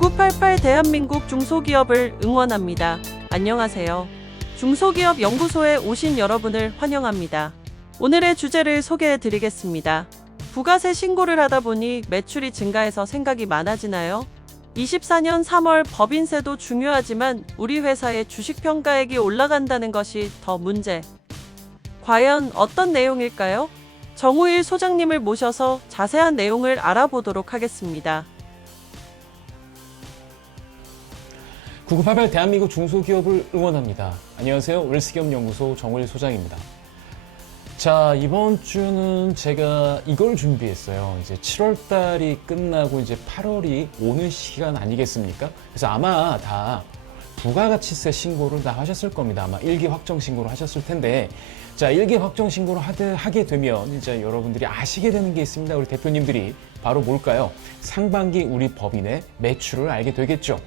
9988 대한민국 중소기업을 응원합니다. 안녕하세요. 중소기업 연구소에 오신 여러분을 환영합니다. 오늘의 주제를 소개해 드리겠습니다. 부가세 신고를 하다 보니 매출이 증가해서 생각이 많아지나요? 24년 3월 법인세도 중요하지만 우리 회사의 주식평가액이 올라간다는 것이 더 문제. 과연 어떤 내용일까요? 정우일 소장님을 모셔서 자세한 내용을 알아보도록 하겠습니다. 9988 대한민국 중소기업을 응원합니다. 안녕하세요. 웰스기업연구소 정우일 소장입니다. 자, 이번 주는 제가 이걸 준비했어요. 이제 7월 달이 끝나고 이제 8월이 오는 시간 아니겠습니까? 그래서 아마 다 부가가치세 신고를 다 하셨을 겁니다. 아마 일기 확정 신고를 하셨을 텐데, 자, 일기 확정 신고를 하게 되면 이제 여러분들이 아시게 되는 게 있습니다. 우리 대표님들이 바로 뭘까요? 상반기 우리 법인의 매출을 알게 되겠죠.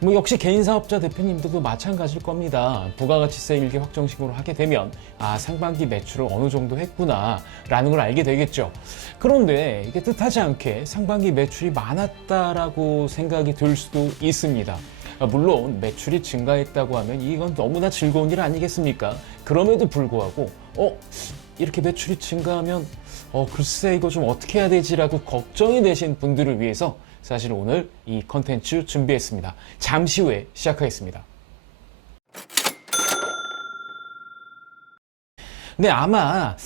뭐 역시 개인사업자 대표님들도 마찬가지일 겁니다. 부가가치세 일기 확정 신고를 하게 되면 상반기 매출을 어느 정도 했구나 라는 걸 알게 되겠죠. 그런데 이게 뜻하지 않게 상반기 매출이 많았다라고 생각이 들 수도 있습니다. 물론 매출이 증가했다고 하면 이건 너무나 즐거운 일 아니겠습니까? 그럼에도 불구하고 이렇게 매출이 증가하면 글쎄 이거 좀 어떻게 해야 되지라고 걱정이 되신 분들을 위해서 사실 오늘 이 컨텐츠 준비했습니다. 잠시 후에 시작하겠습니다. 네, 아마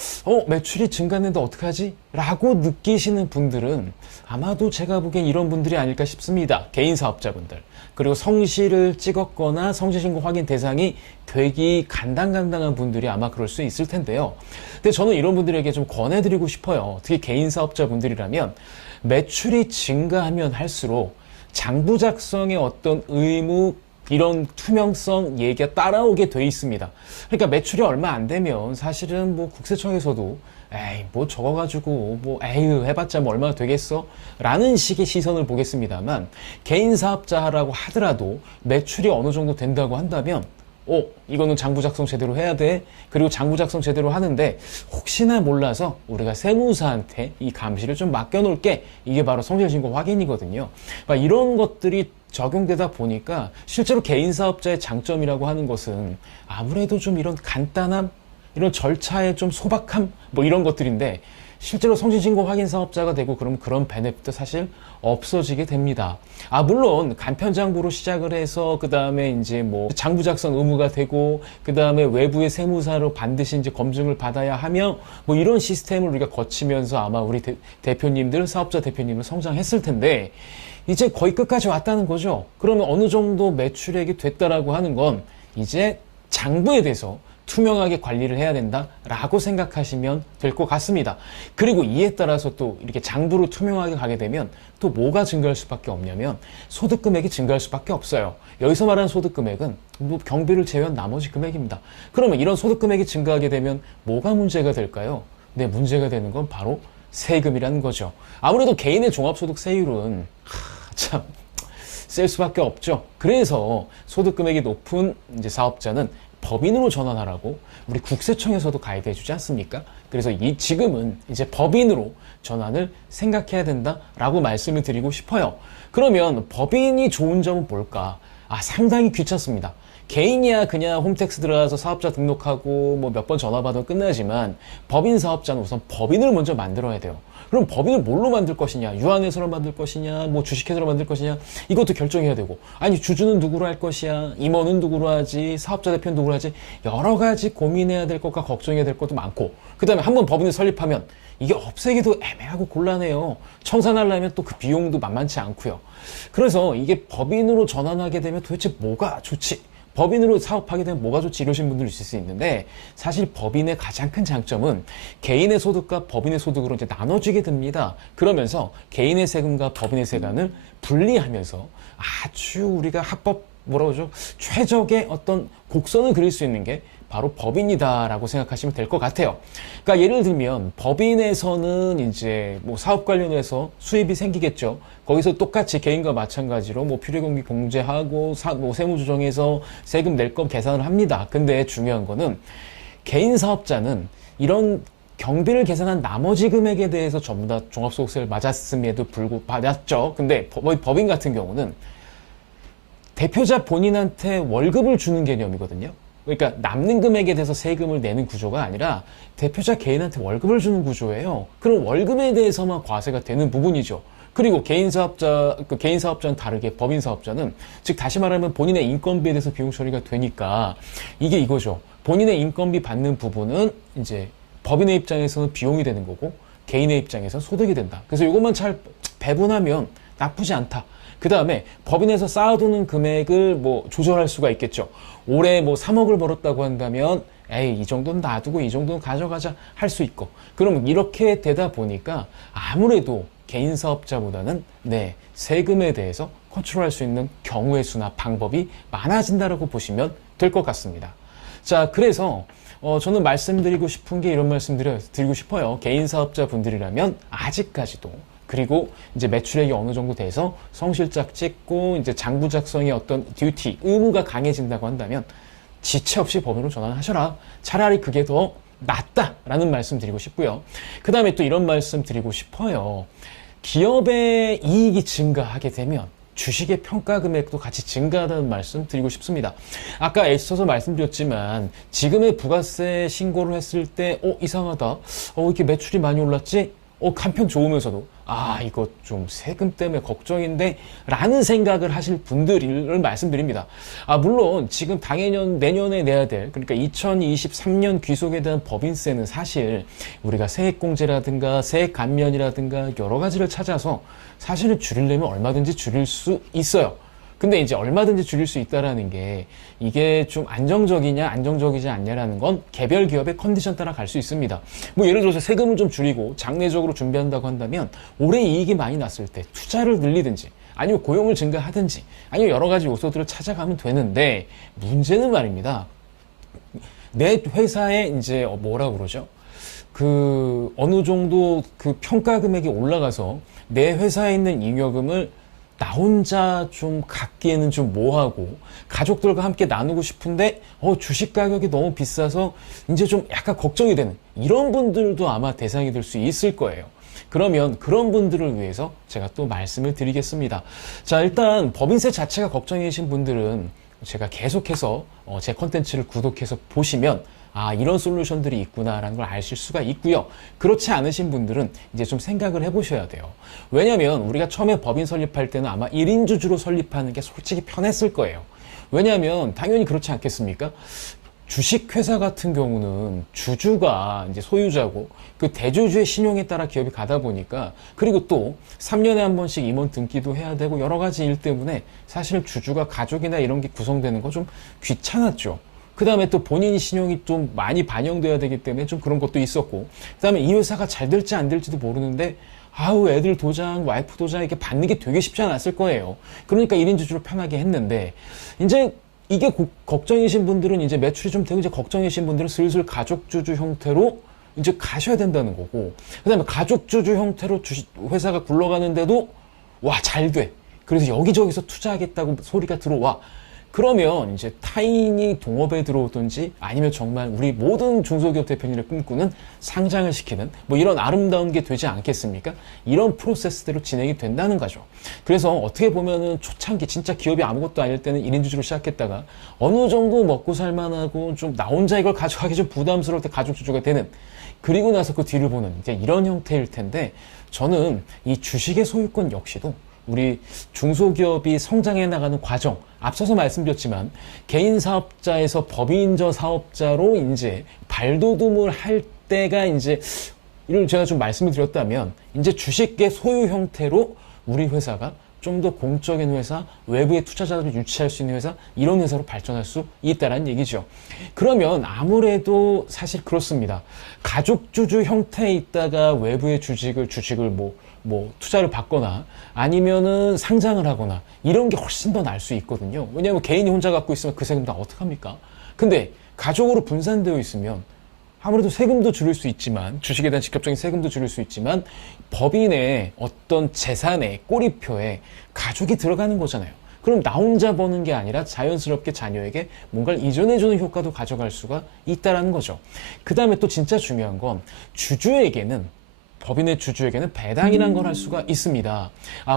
매출이 증가했는데 어떡하지? 라고 느끼시는 분들은 아마도 제가 보기엔 이런 분들이 아닐까 싶습니다. 개인 사업자분들. 그리고 성실을 찍었거나 성실신고 확인 대상이 되기 간당간당한 분들이 아마 그럴 수 있을 텐데요. 근데 저는 이런 분들에게 좀 권해드리고 싶어요. 특히 개인 사업자분들이라면 매출이 증가하면 할수록 장부 작성의 어떤 의무, 이런 투명성 얘기가 따라오게 돼 있습니다. 그러니까 매출이 얼마 안 되면 사실은 뭐 국세청에서도 에이 뭐 저거 가지고 뭐 에휴 해봤자 뭐 얼마나 되겠어? 라는 식의 시선을 보겠습니다만, 개인 사업자라고 하더라도 매출이 어느 정도 된다고 한다면 이거는 장부 작성 제대로 해야 돼. 그리고 장부 작성 제대로 하는데 혹시나 몰라서 우리가 세무사한테 이 감시를 좀 맡겨놓을게. 이게 바로 성실신고 확인이거든요. 그러니까 이런 것들이 적용되다 보니까 실제로 개인 사업자의 장점이라고 하는 것은 아무래도 좀 이런 간단함, 이런 절차의 좀 소박함, 뭐 이런 것들인데, 실제로 성실신고 확인 사업자가 되고 그러면 그런 베네핏도 사실 없어지게 됩니다. 물론 간편장부로 시작을 해서 그 다음에 이제 뭐 장부 작성 의무가 되고 그 다음에 외부의 세무사로 반드시 이제 검증을 받아야 하며 뭐 이런 시스템을 우리가 거치면서 아마 우리 대표님들, 사업자 대표님은 성장했을 텐데, 이제 거의 끝까지 왔다는 거죠. 그러면 어느 정도 매출액이 됐다라고 하는 건 이제 장부에 대해서 투명하게 관리를 해야 된다라고 생각하시면 될 것 같습니다. 그리고 이에 따라서 또 이렇게 장부로 투명하게 가게 되면 또 뭐가 증가할 수밖에 없냐면 소득 금액이 증가할 수밖에 없어요. 여기서 말하는 소득 금액은 뭐 경비를 제외한 나머지 금액입니다. 그러면 이런 소득 금액이 증가하게 되면 뭐가 문제가 될까요? 네, 문제가 되는 건 바로 세금이라는 거죠. 아무래도 개인의 종합소득세율은 참 셀 수밖에 없죠. 그래서 소득 금액이 높은 이제 사업자는 법인으로 전환하라고 우리 국세청에서도 가이드 해주지 않습니까? 그래서 지금은 이제 법인으로 전환을 생각해야 된다라고 말씀을 드리고 싶어요. 그러면 법인이 좋은 점은 뭘까? 상당히 귀찮습니다. 개인이야 그냥 홈택스 들어가서 사업자 등록하고 뭐 몇 번 전화 받으면 끝나지만, 법인 사업자는 우선 법인을 먼저 만들어야 돼요. 그럼 법인을 뭘로 만들 것이냐, 유한회사로 만들 것이냐, 뭐 주식회사로 만들 것이냐, 이것도 결정해야 되고, 아니 주주는 누구로 할 것이야, 임원은 누구로 하지, 사업자 대표는 누구로 하지, 여러 가지 고민해야 될 것과 걱정해야 될 것도 많고, 그 다음에 한번 법인을 설립하면 이게 없애기도 애매하고 곤란해요. 청산하려면 또 그 비용도 만만치 않고요. 그래서 이게 법인으로 전환하게 되면 도대체 뭐가 좋지? 법인으로 사업하게 되면 뭐가 좋지? 이러신 분들이 있을 수 있는데, 사실 법인의 가장 큰 장점은 개인의 소득과 법인의 소득으로 이제 나눠지게 됩니다. 그러면서 개인의 세금과 법인의 세금을 분리하면서 아주 우리가 최적의 어떤 곡선을 그릴 수 있는 게 바로 법인이다라고 생각하시면 될 것 같아요. 그러니까 예를 들면 법인에서는 이제 뭐 사업 관련해서 수입이 생기겠죠. 거기서 똑같이 개인과 마찬가지로 뭐 필요경비 공제하고 뭐 세무조정해서 세금 낼 건 계산을 합니다. 근데 중요한 거는 개인 사업자는 이런 경비를 계산한 나머지 금액에 대해서 전부 다 종합소득세를 맞았음에도 불구하고 맞았죠. 근데 법인 같은 경우는 대표자 본인한테 월급을 주는 개념이거든요. 그러니까 남는 금액에 대해서 세금을 내는 구조가 아니라 대표자 개인한테 월급을 주는 구조예요. 그럼 월급에 대해서만 과세가 되는 부분이죠. 그리고 개인 사업자는 다르게 법인 사업자는, 즉 다시 말하면 본인의 인건비에 대해서 비용 처리가 되니까 이게 이거죠. 본인의 인건비 받는 부분은 이제 법인의 입장에서는 비용이 되는 거고 개인의 입장에서는 소득이 된다. 그래서 이것만 잘 배분하면 나쁘지 않다. 그 다음에 법인에서 쌓아두는 금액을 뭐 조절할 수가 있겠죠. 올해 뭐 3억을 벌었다고 한다면 에이, 이 정도는 놔두고 이 정도는 가져가자 할 수 있고, 그럼 이렇게 되다 보니까 아무래도 개인 사업자보다는 세금에 대해서 컨트롤할 수 있는 경우의 수나 방법이 많아진다라고 보시면 될 것 같습니다. 자, 그래서 저는 말씀드리고 싶은 게 이런 말씀 드리고 싶어요. 개인 사업자 분들이라면 아직까지도, 그리고 이제 매출액이 어느 정도 돼서 성실짝 찍고 이제 장부 작성의 어떤 듀티, 의무가 강해진다고 한다면 지체 없이 법인으로 전환하셔라. 차라리 그게 더 낫다라는 말씀 드리고 싶고요. 그 다음에 또 이런 말씀 드리고 싶어요. 기업의 이익이 증가하게 되면 주식의 평가 금액도 같이 증가하다는 말씀 드리고 싶습니다. 아까 애써서 말씀드렸지만 지금의 부가세 신고를 했을 때 이상하다. 이렇게 매출이 많이 올랐지? 한편 좋으면서도 이거 좀 세금 때문에 걱정인데 라는 생각을 하실 분들을 말씀드립니다. 물론 지금 당해년 내년에 내야 될, 그러니까 2023년 귀속에 대한 법인세는 사실 우리가 세액공제라든가 세액 감면이라든가 여러 가지를 찾아서 사실은 줄이려면 얼마든지 줄일 수 있어요. 근데 이제 얼마든지 줄일 수 있다라는 게 이게 좀 안정적이냐 안정적이지 않냐라는 건 개별 기업의 컨디션 따라 갈 수 있습니다. 뭐 예를 들어서 세금을 좀 줄이고 장래적으로 준비한다고 한다면 올해 이익이 많이 났을 때 투자를 늘리든지 아니면 고용을 증가하든지 아니면 여러 가지 요소들을 찾아가면 되는데, 문제는 말입니다. 내 회사에 이제 뭐라 그러죠? 어느 정도 평가 금액이 올라가서 내 회사에 있는 잉여금을 나 혼자 좀 갖기에는 좀 뭐하고 가족들과 함께 나누고 싶은데 주식 가격이 너무 비싸서 이제 좀 약간 걱정이 되는 이런 분들도 아마 대상이 될 수 있을 거예요. 그러면 그런 분들을 위해서 제가 또 말씀을 드리겠습니다. 자, 일단 법인세 자체가 걱정이신 분들은 제가 계속해서 제 컨텐츠를 구독해서 보시면 이런 솔루션들이 있구나라는 걸 아실 수가 있고요. 그렇지 않으신 분들은 이제 좀 생각을 해보셔야 돼요. 왜냐하면 우리가 처음에 법인 설립할 때는 아마 1인 주주로 설립하는 게 솔직히 편했을 거예요. 왜냐하면 당연히 그렇지 않겠습니까? 주식회사 같은 경우는 주주가 이제 소유자고 그 대주주의 신용에 따라 기업이 가다 보니까, 그리고 또 3년에 한 번씩 임원 등기도 해야 되고 여러 가지 일 때문에 사실 주주가 가족이나 이런 게 구성되는 거 좀 귀찮았죠. 그 다음에 또 본인 신용이 좀 많이 반영돼야 되기 때문에 좀 그런 것도 있었고, 그 다음에 이 회사가 잘 될지 안 될지도 모르는데 애들 도장, 와이프 도장 이렇게 받는 게 되게 쉽지 않았을 거예요. 그러니까 1인 주주로 편하게 했는데, 이제 이게 걱정이신 분들은 이제 매출이 좀 되고 이제 걱정이신 분들은 슬슬 가족주주 형태로 이제 가셔야 된다는 거고, 그 다음에 가족주주 형태로 회사가 굴러가는데도 잘 돼. 그래서 여기저기서 투자하겠다고 소리가 들어와. 그러면 이제 타인이 동업에 들어오든지 아니면 정말 우리 모든 중소기업 대표님을 꿈꾸는 상장을 시키는 뭐 이런 아름다운 게 되지 않겠습니까? 이런 프로세스대로 진행이 된다는 거죠. 그래서 어떻게 보면은 초창기 진짜 기업이 아무것도 아닐 때는 1인 주주로 시작했다가 어느 정도 먹고 살만하고 좀 나 혼자 이걸 가져가기 좀 부담스러울 때 가족 주주가 되는, 그리고 나서 그 뒤를 보는 이제 이런 형태일 텐데, 저는 이 주식의 소유권 역시도 우리 중소기업이 성장해 나가는 과정, 앞서서 말씀드렸지만 개인 사업자에서 법인저 사업자로 이제 발돋움을 할 때가 이제 이를 제가 좀 말씀을 드렸다면, 이제 주식의 소유 형태로 우리 회사가 좀 더 공적인 회사, 외부의 투자자들을 유치할 수 있는 회사, 이런 회사로 발전할 수 있다는 얘기죠. 그러면 아무래도 사실 그렇습니다. 가족주주 형태에 있다가 외부의 주식을 투자를 받거나 아니면은 상장을 하거나 이런 게 훨씬 더 나을 수 있거든요. 왜냐하면 개인이 혼자 갖고 있으면 그 세금 다 어떡합니까? 근데 가족으로 분산되어 있으면 아무래도 세금도 줄일 수 있지만, 주식에 대한 직접적인 세금도 줄일 수 있지만, 법인의 어떤 재산의 꼬리표에 가족이 들어가는 거잖아요. 그럼 나 혼자 버는 게 아니라 자연스럽게 자녀에게 뭔가를 이전해주는 효과도 가져갈 수가 있다는 거죠. 그 다음에 또 진짜 중요한 건 주주에게는 법인의 주주에게는 배당이란 걸 할 수가 있습니다.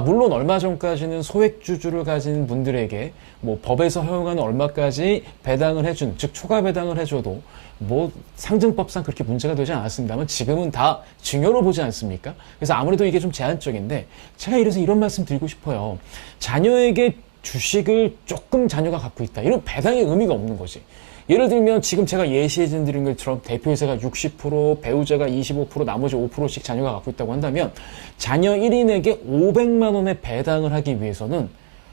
물론 얼마 전까지는 소액 주주를 가진 분들에게 뭐 법에서 허용하는 얼마까지 배당을 해준, 즉 초과 배당을 해줘도 뭐 상증법상 그렇게 문제가 되지 않았습니다만 지금은 다 증여로 보지 않습니까? 그래서 아무래도 이게 좀 제한적인데 제가 이래서 이런 말씀 드리고 싶어요. 자녀에게 주식을 조금 자녀가 갖고 있다. 이런 배당의 의미가 없는 거지. 예를 들면 지금 제가 예시해 드린 것처럼 대표이사가 60%, 배우자가 25%, 나머지 5%씩 자녀가 갖고 있다고 한다면 자녀 1인에게 500만 원의 배당을 하기 위해서는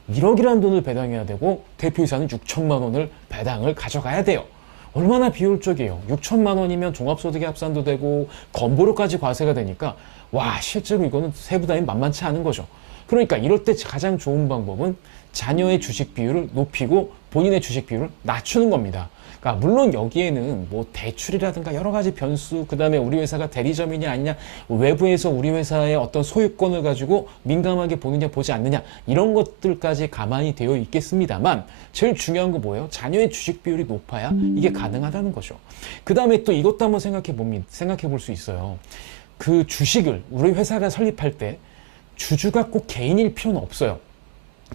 1억이라는 돈을 배당해야 되고 대표이사는 6천만 원을 배당을 가져가야 돼요. 얼마나 비효율적이에요. 6천만 원이면 종합소득의 합산도 되고 건보료까지 과세가 되니까 와 실제로 이거는 세부담이 만만치 않은 거죠. 그러니까 이럴 때 가장 좋은 방법은 자녀의 주식 비율을 높이고 본인의 주식 비율을 낮추는 겁니다. 그러니까 물론 여기에는 뭐 대출이라든가 여러 가지 변수, 그 다음에 우리 회사가 대리점이냐 아니냐, 외부에서 우리 회사의 어떤 소유권을 가지고 민감하게 보느냐 보지 않느냐 이런 것들까지 가만히 되어 있겠습니다만 제일 중요한 거 뭐예요? 자녀의 주식 비율이 높아야 이게 가능하다는 거죠. 그 다음에 또 이것도 한번 생각해 볼 수 있어요. 그 주식을 우리 회사가 설립할 때 주주가 꼭 개인일 필요는 없어요.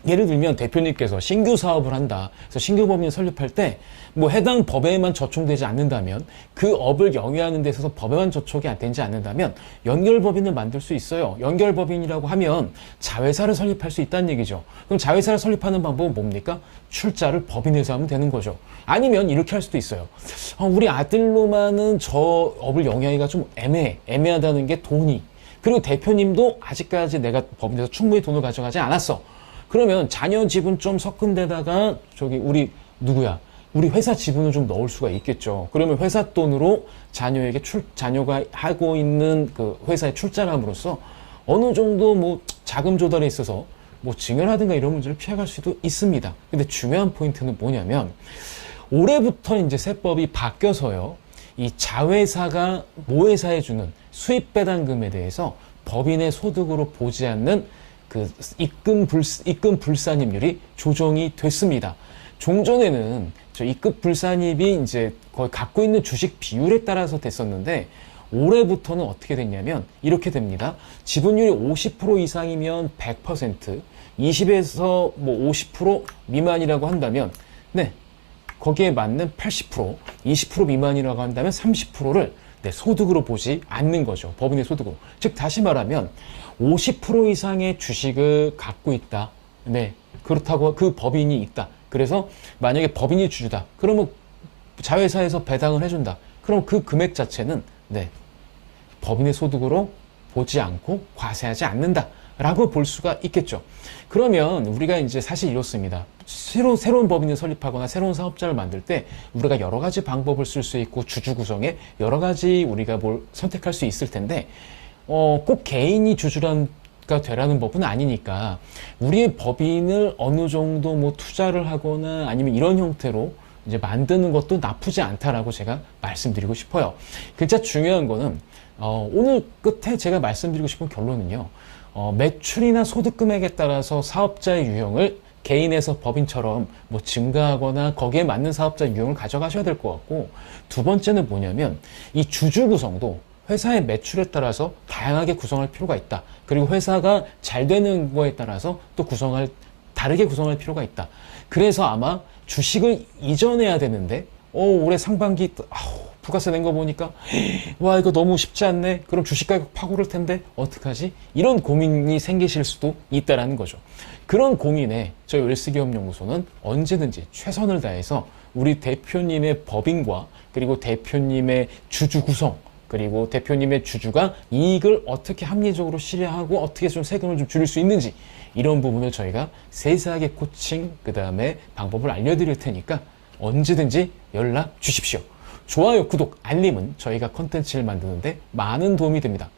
예를 들면 대표님께서 신규 사업을 한다. 그래서 신규 법인을 설립할 때 뭐 해당 법에만 저촉되지 않는다면 그 업을 영위하는 데 있어서 법에만 저촉이 되지 않는다면 연결법인을 만들 수 있어요. 연결법인이라고 하면 자회사를 설립할 수 있다는 얘기죠. 그럼 자회사를 설립하는 방법은 뭡니까? 출자를 법인에서 하면 되는 거죠. 아니면 이렇게 할 수도 있어요. 우리 아들로만은 저 업을 영위하기가 좀 애매하다는 게 돈이. 그리고 대표님도 아직까지 내가 법인에서 충분히 돈을 가져가지 않았어. 그러면 자녀 지분 좀 섞은 데다가 우리 회사 지분을 좀 넣을 수가 있겠죠. 그러면 회사 돈으로 자녀에게 자녀가 하고 있는 그 회사에 출자함으로써 어느 정도 뭐 자금 조달에 있어서 뭐 증여라든가 이런 문제를 피해갈 수도 있습니다. 근데 중요한 포인트는 뭐냐면 올해부터 이제 세법이 바뀌어서요. 이 자회사가 모회사에 주는 수입 배당금에 대해서 법인의 소득으로 보지 않는 그 입금 불산입률이 조정이 됐습니다. 종전에는 저 입금 불산입이 이제 거의 갖고 있는 주식 비율에 따라서 됐었는데 올해부터는 어떻게 됐냐면 이렇게 됩니다. 지분율이 50% 이상이면 100%, 20에서 뭐 50% 미만이라고 한다면 거기에 맞는 80%, 20% 미만이라고 한다면 30%를 소득으로 보지 않는 거죠. 법인의 소득으로. 즉 다시 말하면 50% 이상의 주식을 갖고 있다. 그렇다고 그 법인이 있다. 그래서 만약에 법인이 주주다. 그러면 자회사에서 배당을 해준다. 그럼 그 금액 자체는 법인의 소득으로 보지 않고 과세하지 않는다. 라고 볼 수가 있겠죠. 그러면 우리가 이제 사실 이렇습니다. 새로운 법인을 설립하거나 새로운 사업자를 만들 때 우리가 여러 가지 방법을 쓸 수 있고 주주 구성에 여러 가지 우리가 뭘 선택할 수 있을 텐데 꼭 개인이 주주가 되라는 법은 아니니까 우리의 법인을 어느 정도 뭐 투자를 하거나 아니면 이런 형태로 이제 만드는 것도 나쁘지 않다라고 제가 말씀드리고 싶어요. 진짜 중요한 거는 오늘 끝에 제가 말씀드리고 싶은 결론은요. 매출이나 소득 금액에 따라서 사업자의 유형을 개인에서 법인처럼 뭐 증가하거나 거기에 맞는 사업자 유형을 가져가셔야 될 것 같고, 두 번째는 뭐냐면 이 주주 구성도 회사의 매출에 따라서 다양하게 구성할 필요가 있다. 그리고 회사가 잘 되는 거에 따라서 또 다르게 구성할 필요가 있다. 그래서 아마 주식을 이전해야 되는데 올해 상반기 부가세 낸 거 보니까 와 이거 너무 쉽지 않네. 그럼 주식 가격 팍 오를 텐데 어떡하지? 이런 고민이 생기실 수도 있다라는 거죠. 그런 고민에 저희 웰스기업연구소는 언제든지 최선을 다해서 우리 대표님의 법인과 그리고 대표님의 주주 구성 그리고 대표님의 주주가 이익을 어떻게 합리적으로 실현하고 어떻게 좀 세금을 좀 줄일 수 있는지 이런 부분을 저희가 세세하게 코칭 그 다음에 방법을 알려드릴 테니까 언제든지 연락 주십시오. 좋아요, 구독, 알림은 저희가 컨텐츠를 만드는데 많은 도움이 됩니다.